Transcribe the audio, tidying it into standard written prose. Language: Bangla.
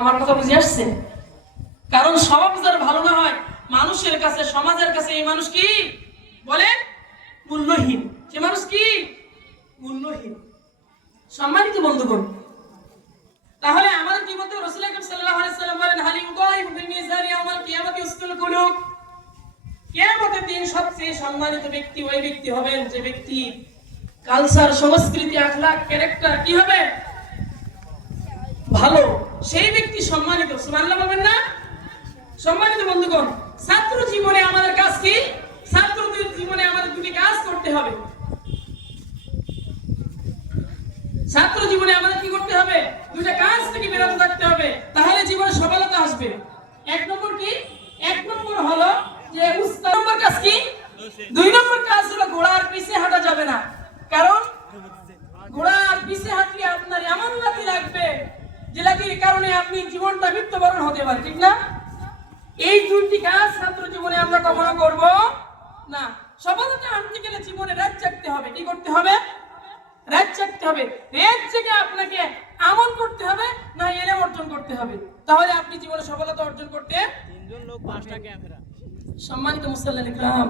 আমার কথা বুঝে আসছে? কারণ স্বভাব যার ভালো না হয়, মানুষের কাছে, সমাজের কাছে এই মানুষ কি বলে? মূল্যহীন। সে মানুষ কি? মূল্যহীন। সম্মানিত বন্ধুগণ, তাহলে আমাদের কি বলতে? রাসূল আকরাম সাল্লাল্লাহু আলাইহি সাল্লাম বলেন, হালি উদাইফু বিল মিজান ইয়াউমাল কিয়ামাতি উসতুল কুলুব। কিয়ামতের দিন সবচেয়ে সম্মানিত ব্যক্তি ওই ব্যক্তি হবেন যে ব্যক্তি কালচার, সংস্কৃতি, আখলাক, ক্যারেক্টার কি হবে? ভালো। সেই ব্যক্তি সম্মানিত। সুবহানাল্লাহ বলবেন না? সম্মানিত বন্ধুগণ, ছাত্র জীবনে আমাদের কাজ কি? ছাত্রদের জীবনে আমাদের দুটি কাজ করতে হবে। ছাত্র জীবনে আমাদের কি করতে হবে? দুইটা কাজ থেকে বিরত থাকতে হবে, তাহলে জীবনে সফলতা আসবে। এক নম্বর কি? এক নম্বর হলো যে উস্তাদ। নম্বর কাজ কি? দুই নম্বর কাজ হলো ঘোড়ার পিছে হাঁটা যাবে না। কারণ ঘোড়ার পিছে হাঁটলে আপনার এমন লাথি লাগবে যে লাথির কারণে আপনি জীবনটা মৃত্যুবরণ হতে পারে, ঠিক না? এই দুইটি কাজ ছাত্র জীবনে আমরা কখনো করব না। সফলতা আনতে গেলে জীবনে রাত জাগতে হবে। কি করতে হবে? রাত জাগতে হবে। রাত জেগে আপনাকে আমল করতে হবে, না এলেম অর্জন করতে হবে। তাহলে আপনি জীবনে সফলতা অর্জন করতে। তিনজন লোক, 5টা ক্যামেরা। সম্মানিত মুসল্লিয়ান ইকরাম,